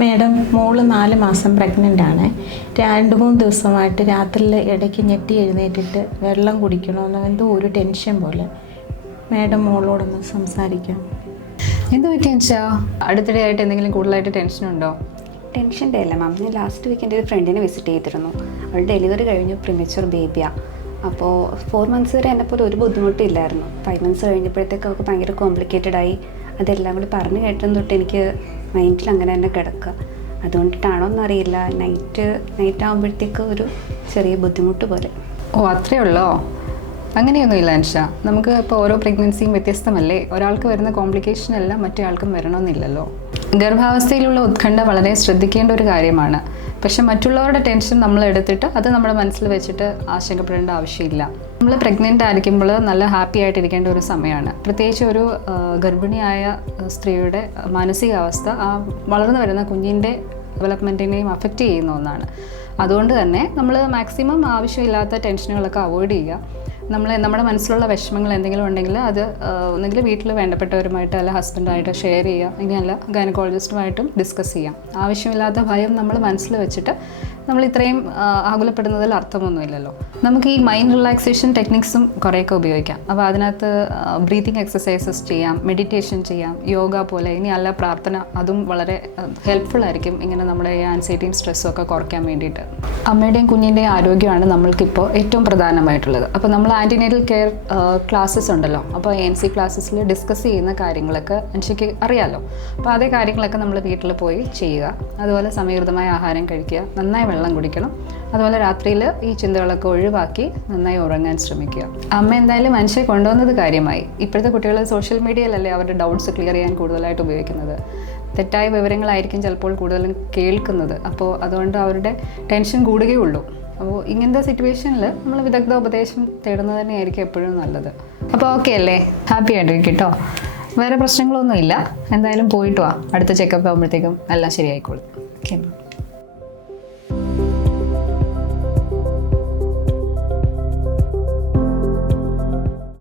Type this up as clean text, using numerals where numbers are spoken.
Madam, മോള് 4 മാസം pregnant ആണ്. 2-3 ദിവസമായിട്ട് രാത്രിയിൽ ഇടയ്ക്ക് ഞെട്ടി എഴുന്നേറ്റിട്ട് വെള്ളം കുടിക്കണമെന്ന് എന്തോ ഒരു ടെൻഷൻ പോലെ. മാഡം മോളോടൊന്ന് സംസാരിക്കാം. എന്ത് പറ്റിയാ? അടുത്തിടെയായിട്ട് എന്തെങ്കിലും കൂടുതലായിട്ട് ടെൻഷനുണ്ടോ? ടെൻഷൻ്റെ അല്ല മാം, ഞാൻ ലാസ്റ്റ് വീക്ക് എൻ്റെ ഒരു ഫ്രണ്ടിനെ വിസിറ്റ് ചെയ്തിരുന്നു. അവൾ ഡെലിവറി കഴിഞ്ഞു, പ്രിമച്വർ ബേബിയാണ്. അപ്പോൾ 4 months വരെ എന്നെപ്പോലെ ഒരു ബുദ്ധിമുട്ടില്ലായിരുന്നു. 5 months കഴിഞ്ഞപ്പോഴത്തേക്ക് അവൾക്ക് ഭയങ്കര കോംപ്ലിക്കേറ്റഡായി. അതെല്ലാം കൂടി പറഞ്ഞു കേട്ടതും തൊട്ട് എനിക്ക് മൈൻഡിൽ അങ്ങനെ തന്നെ കിടക്കുക. അതുകൊണ്ടിട്ടാണോ എന്നറിയില്ല, നൈറ്റ് ആകുമ്പോഴത്തേക്ക് ഒരു ചെറിയ ബുദ്ധിമുട്ട് പോലെ. ഓ, അത്രയേ ഉള്ളോ? അങ്ങനെയൊന്നുമില്ല അൻഷ. നമുക്ക് ഇപ്പോൾ ഓരോ പ്രഗ്നൻസിയും വ്യത്യസ്തമല്ലേ. ഒരാൾക്ക് വരുന്ന കോംപ്ലിക്കേഷൻ എല്ലാം മറ്റേ ആൾക്കും വരണമെന്നില്ലല്ലോ. ഗർഭാവസ്ഥയിലുള്ള ഉത്കണ്ഠ വളരെ ശ്രദ്ധിക്കേണ്ട ഒരു കാര്യമാണ്. പക്ഷെ മറ്റുള്ളവരുടെ ടെൻഷൻ നമ്മൾ എടുത്തിട്ട് അത് നമ്മുടെ മനസ്സിൽ വെച്ചിട്ട് ആശങ്കപ്പെടേണ്ട ആവശ്യമില്ല. നമ്മൾ പ്രഗ്നൻ്റ് ആയിരിക്കുമ്പോൾ നല്ല ഹാപ്പി ആയിട്ടിരിക്കേണ്ട ഒരു സമയമാണ്. പ്രത്യേകിച്ച് ഒരു ഗർഭിണിയായ സ്ത്രീയുടെ മാനസികാവസ്ഥ ആ വളർന്നു വരുന്ന കുഞ്ഞിൻ്റെ ഡെവലപ്മെൻറ്റിനെയും അഫക്റ്റ് ചെയ്യുന്ന ഒന്നാണ്. അതുകൊണ്ട് തന്നെ നമ്മൾ മാക്സിമം ആവശ്യമില്ലാത്ത ടെൻഷനുകളൊക്കെ അവോയ്ഡ് ചെയ്യുക. നമ്മുടെ മനസ്സിലുള്ള വിഷമങ്ങൾ എന്തെങ്കിലും ഉണ്ടെങ്കിൽ അത് ഒന്നെങ്കിൽ വീട്ടിൽ വേണ്ടപ്പെട്ടവരുമായിട്ട് അല്ല ഹസ്ബൻഡായിട്ട് ഷെയർ ചെയ്യുക, ഇനിയല്ല ഗൈനക്കോളജിസ്റ്റുമായിട്ടും ഡിസ്കസ് ചെയ്യാം. ആവശ്യമില്ലാത്ത ഭയം നമ്മൾ മനസ്സിൽ വെച്ചിട്ട് നമ്മൾ ഇത്രയും ആകുലപ്പെടുന്നതിൽ അർത്ഥമൊന്നുമില്ലല്ലോ. നമുക്ക് ഈ മൈൻഡ് റിലാക്സേഷൻ ടെക്നിക്സും കുറേയൊക്കെ ഉപയോഗിക്കാം. അപ്പോൾ അതിനകത്ത് ബ്രീതിങ് എക്സസൈസസ് ചെയ്യാം, മെഡിറ്റേഷൻ ചെയ്യാം, യോഗ പോലെ, ഇനി അല്ല പ്രാർത്ഥന, അതും വളരെ ഹെൽപ്ഫുൾ ആയിരിക്കും ഇങ്ങനെ നമ്മുടെ ഈ ആൻസൈറ്റിയും സ്ട്രെസ്സും ഒക്കെ കുറയ്ക്കാൻ വേണ്ടിയിട്ട്. അമ്മയുടെയും കുഞ്ഞിൻ്റെയും ആരോഗ്യമാണ് നമ്മൾക്കിപ്പോൾ ഏറ്റവും പ്രധാനമായിട്ടുള്ളത്. അപ്പോൾ നമ്മൾ ആൻറ്റിനേറ്റൽ കെയർ ക്ലാസ്സസ് ഉണ്ടല്ലോ, അപ്പോൾ ANC ക്ലാസ്സസിൽ ഡിസ്കസ് ചെയ്യുന്ന കാര്യങ്ങളൊക്കെ എനിക്ക് അറിയാമല്ലോ. അപ്പോൾ അതേ കാര്യങ്ങളൊക്കെ നമ്മൾ വീട്ടിൽ പോയി ചെയ്യുക. അതുപോലെ സമീകൃതമായ ആഹാരം കഴിക്കുക, നന്നായി വെള്ളം കുടിക്കണം. അതുപോലെ രാത്രിയിൽ ഈ ചിന്തകളൊക്കെ ഒഴിവാക്കി നന്നായി ഉറങ്ങാൻ ശ്രമിക്കുക. അമ്മ എന്തായാലും മനുഷ്യരെ കൊണ്ടുവന്നത് കാര്യമായി. ഇപ്പോഴത്തെ കുട്ടികൾ സോഷ്യൽ മീഡിയയിലല്ലേ അവരുടെ ഡൗട്ട്സ് ക്ലിയർ ചെയ്യാൻ കൂടുതലായിട്ട് ഉപയോഗിക്കുന്നത്. തെറ്റായ വിവരങ്ങളായിരിക്കും ചിലപ്പോൾ കൂടുതലും കേൾക്കുന്നത്. അപ്പോൾ അതുകൊണ്ട് അവരുടെ ടെൻഷൻ കൂടുകയുള്ളൂ. അപ്പോൾ ഇങ്ങനത്തെ സിറ്റുവേഷനിൽ നമ്മൾ വിദഗ്ധ ഉപദേശം തേടുന്നത് തന്നെയായിരിക്കും എപ്പോഴും നല്ലത്. അപ്പോൾ ഓക്കെ അല്ലേ? ഹാപ്പി ആയിട്ടിരിക്കും കേട്ടോ. വേറെ പ്രശ്നങ്ങളൊന്നുമില്ല. എന്തായാലും പോയിട്ട് വാ. അടുത്ത ചെക്കപ്പ് ആകുമ്പോഴത്തേക്കും എല്ലാം ശരിയായിക്കോളും. ഓക്കെ.